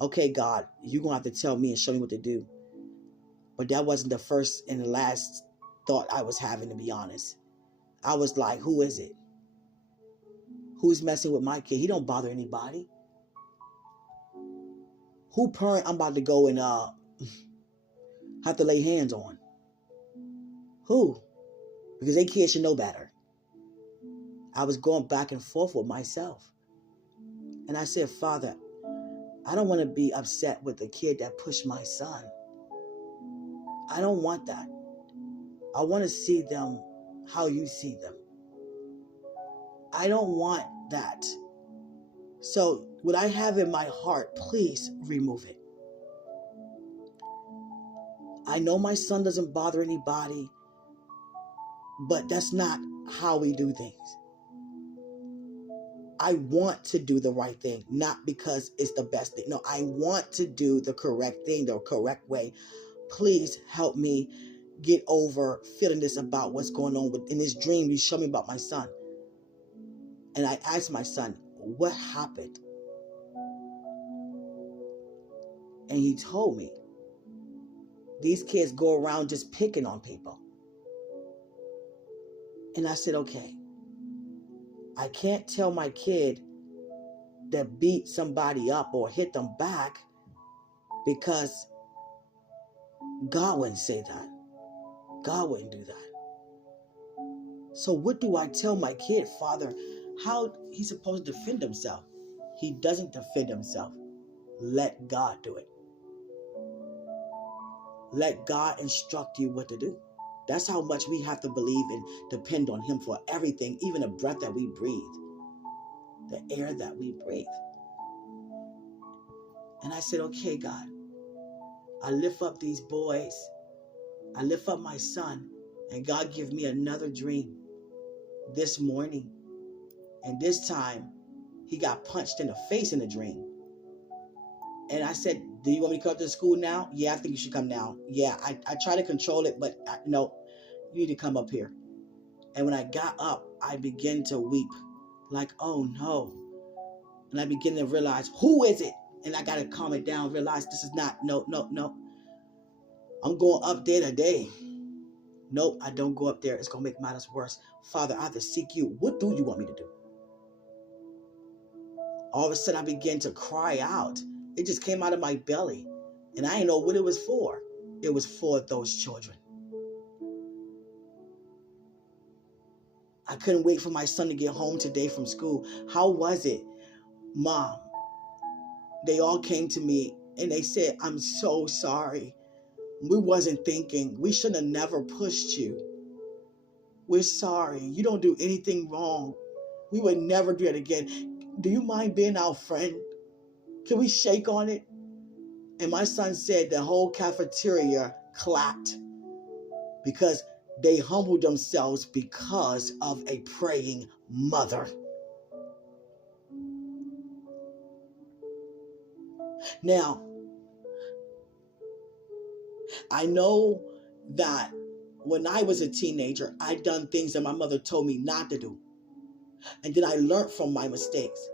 Okay, God, you're going to have to tell me and show me what to do. But that wasn't the first and the last thought I was having, to be honest. I was like, who is it? Who's messing with my kid? He don't bother anybody. Who parent I'm about to go and have to lay hands on? Who? Because they kids should know better. I was going back and forth with myself. And I said, Father, I don't want to be upset with the kid that pushed my son. I don't want that. I want to see them how you see them. I don't want that. So what I have in my heart, please remove it. I know my son doesn't bother anybody, but that's not how we do things. I want to do the right thing, not because it's the best thing. No, I want to do the correct thing, the correct way. Please help me get over feeling this about what's going on in this dream you showed me about my son. And I asked my son, what happened? And he told me, these kids go around just picking on people. And I said, okay, I can't tell my kid that beat somebody up or hit them back because God wouldn't say that. God wouldn't do that. So what do I tell my kid, Father, how he's supposed to defend himself? He doesn't defend himself. Let God do it. Let God instruct you what to do. That's how much we have to believe and depend on him for everything, even the breath that we breathe, the air that we breathe. And I said, okay, God, I lift up these boys. I lift up my son, and God give me another dream this morning. And this time, he got punched in the face in the dream. And I said, do you want me to come to the school now? Yeah, I think you should come now. Yeah, I try to control it, but no, you need to come up here. And when I got up, I began to weep like, oh no. And I began to realize, who is it? And I got to calm it down, realize this is not, no. I'm going up there today. Nope, I don't go up there. It's going to make matters worse. Father, I have to seek you. What do you want me to do? All of a sudden, I began to cry out. It just came out of my belly. And I didn't know what it was for. It was for those children. I couldn't wait for my son to get home today from school. How was it? Mom, they all came to me and they said, I'm so sorry. We wasn't thinking. We should have never pushed you. We're sorry. You don't do anything wrong. We would never do it again. Do you mind being our friend? Can we shake on it? And my son said the whole cafeteria clapped because they humbled themselves because of a praying mother. Now, I know that when I was a teenager, I'd done things that my mother told me not to do. And then I learned from my mistakes.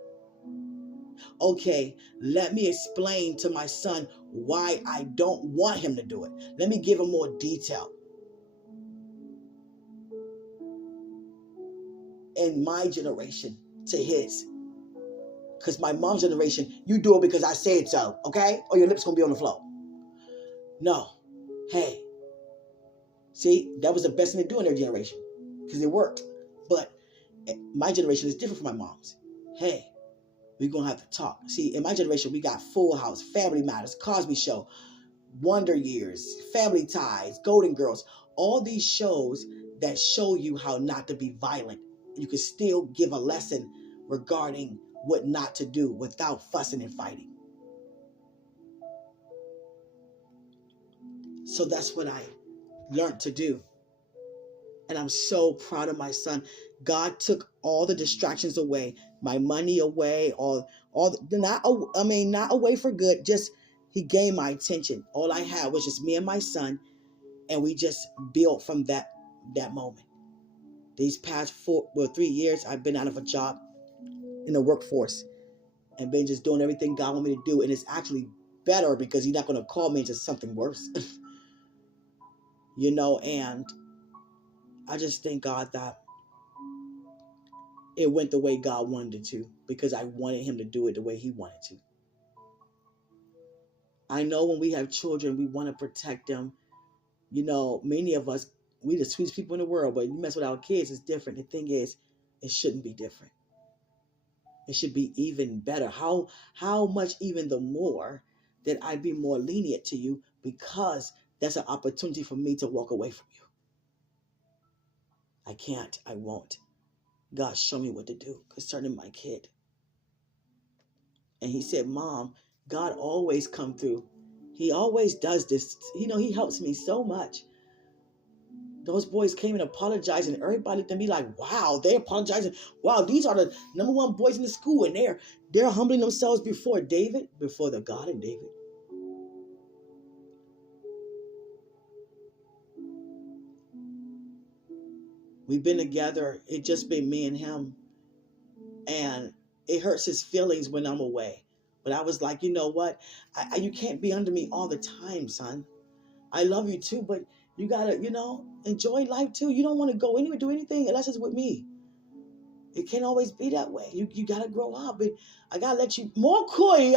Okay, let me explain to my son why I don't want him to do it. Let me give him more detail. In my generation to his. Because my mom's generation, you do it because I said so, okay? Or your lips going to be on the floor. No. Hey. See, that was the best thing to do in their generation. Because it worked. But my generation is different from my mom's. Hey, we're going to have to talk. See, in my generation, we got Full House, Family Matters, Cosby Show, Wonder Years, Family Ties, Golden Girls. All these shows that show you how not to be violent. You can still give a lesson regarding what not to do without fussing and fighting. So that's what I learned to do. And I'm so proud of my son. God took all the distractions away, my money away, not away for good. Just he gained my attention. All I had was just me and my son, and we just built from that moment. These past 3 years, I've been out of a job in the workforce and been just doing everything God wants me to do, and it's actually better because He's not going to call me into something worse, And I just thank God that it went the way God wanted it to, because I wanted Him to do it the way He wanted to. I know when we have children, we want to protect them. Many of us, we the sweetest people in the world, but you mess with our kids, it's different. The thing is, it shouldn't be different. It should be even better. How much even the more that I'd be more lenient to you, because that's an opportunity for me to walk away from you. I can't. I won't. God, show me what to do concerning my kid. And he said, Mom, God always come through. He always does this. He helps me so much. Those boys came and apologized, and everybody to be like, wow, they apologizing. Wow, these are the number one boys in the school, and they're humbling themselves before the God in David. We've been together. It just been me and him. And it hurts his feelings when I'm away. But I was like, you know what? You can't be under me all the time, son. I love you too, but you gotta, enjoy life too. You don't want to go anywhere, do anything unless it's with me. It can't always be that way. You gotta grow up, and I gotta let you more coy,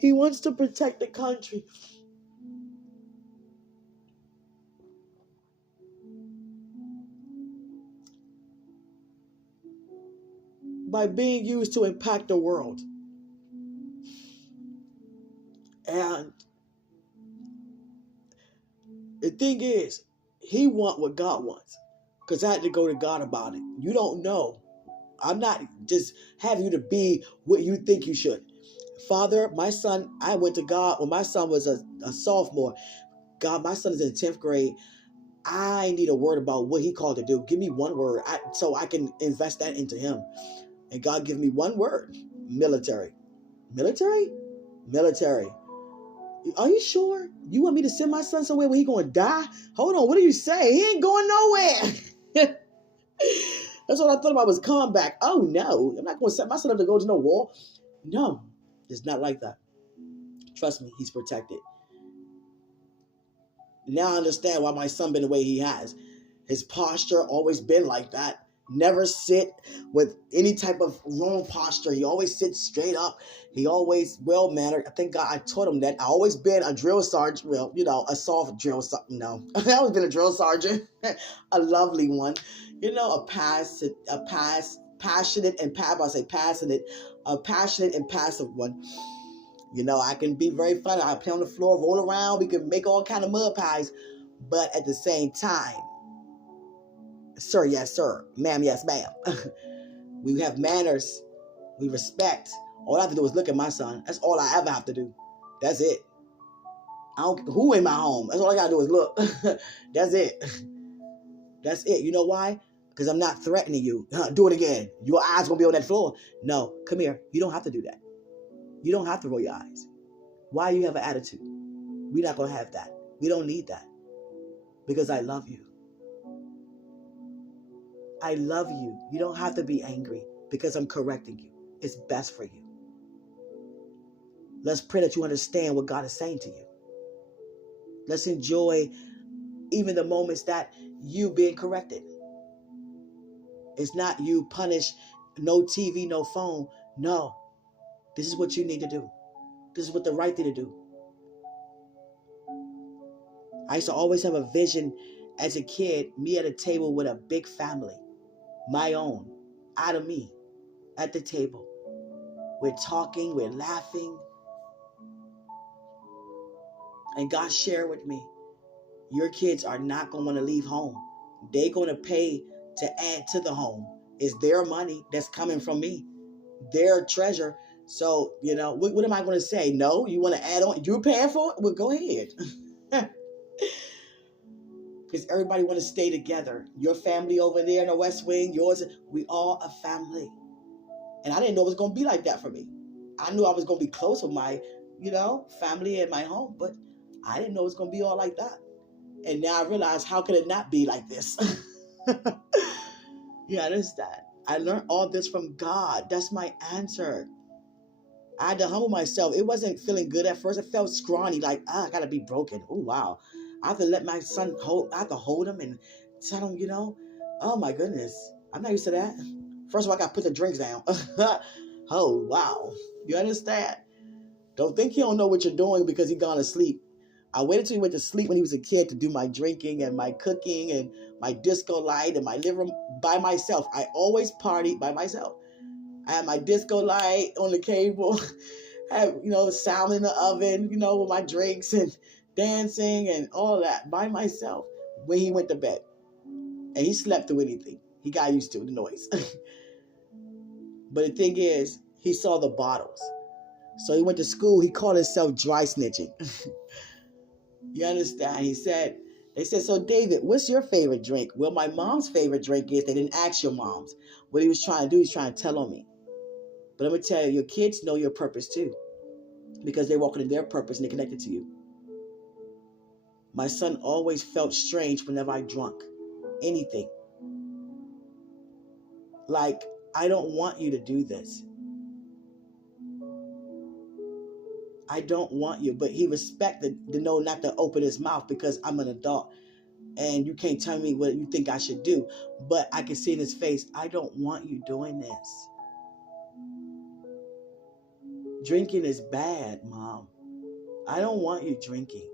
He wants to protect the country. By being used to impact the world. And the thing is, he wants what God wants. Because I had to go to God about it. You don't know. I'm not just having you to be what you think you should. Father, my son, I went to God when my son was a sophomore. God, my son is in 10th grade. I need a word about what he called to do. Give me one word so I can invest that into him. And God give me one word. Military. Military? Military. Are you sure? You want me to send my son somewhere where he going to die? Hold on. What do you say? He ain't going nowhere. That's what I thought about was combat. Oh, no. I'm not going to set my son up to go to no war. No. It's not like that. Trust me. He's protected. Now I understand why my son been the way he has. His posture always been like that. Never sit with any type of wrong posture. He always sits straight up. He always well-mannered. I think God, I taught him that. I always been a drill sergeant. Well, a soft drill sergeant. No, I always been a drill sergeant. A lovely one. A passionate and passive one. I can be very funny. I play on the floor, roll around. We can make all kind of mud pies. But at the same time, sir, yes, sir. Ma'am, yes, ma'am. We have manners. We respect. All I have to do is look at my son. That's all I ever have to do. That's it. I don't who in my home. That's all I got to do is look. That's it. That's it. You know why? Because I'm not threatening you. Do it again. Your eyes going to be on that floor. No, come here. You don't have to do that. You don't have to roll your eyes. Why you have an attitude? We're not going to have that. We don't need that. Because I love you. I love you. You don't have to be angry because I'm correcting you. It's best for you. Let's pray that you understand what God is saying to you. Let's enjoy even the moments that you being corrected. It's not you punish, no TV, no phone. No. This is what you need to do. This is what the right thing to do. I used to always have a vision as a kid, me at a table with a big family. My own, out of me. at the table. We're talking, we're laughing. And God shared with me, your kids are not going to want to leave home. They're going to pay to add to the home. It's their money that's coming from me, their treasure. So, what am I going to say? No, you want to add on? You're paying for it? Well, go ahead. Because everybody want to stay together. Your family over there in the West Wing, yours, we all a family. And I didn't know it was going to be like that for me. I knew I was going to be close with my, family and my home, but I didn't know it was going to be all like that. And now I realize, how could it not be like this? You understand? I learned all this from God. That's my answer. I had to humble myself. It wasn't feeling good at first. It felt scrawny, like, I got to be broken. Oh, wow. I have to let my son I have to hold him and tell him, oh my goodness. I'm not used to that. First of all, I got to put the drinks down. Oh, wow. You understand? Don't think he don't know what you're doing because he gone to sleep. I waited till he went to sleep when he was a kid to do my drinking and my cooking and my disco light and my living room by myself. I always partied by myself. I had my disco light on the cable, had, sound in the oven, with my drinks and dancing and all that by myself when he went to bed. And he slept through anything. He got used to the noise. But the thing is, he saw the bottles. So he went to school. He called himself dry snitching. You understand? They said, so David, what's your favorite drink? Well, my mom's favorite drink is, they didn't ask your mom's. What he was trying to do, he's trying to tell on me. But I'm going to tell you, your kids know your purpose too. Because they're walking in their purpose and they're connected to you. My son always felt strange whenever I drunk anything. Like, I don't want you to do this. I don't want you. But he respected to know not to open his mouth because I'm an adult. And you can't tell me what you think I should do. But I can see in his face, I don't want you doing this. Drinking is bad, Mom. I don't want you drinking.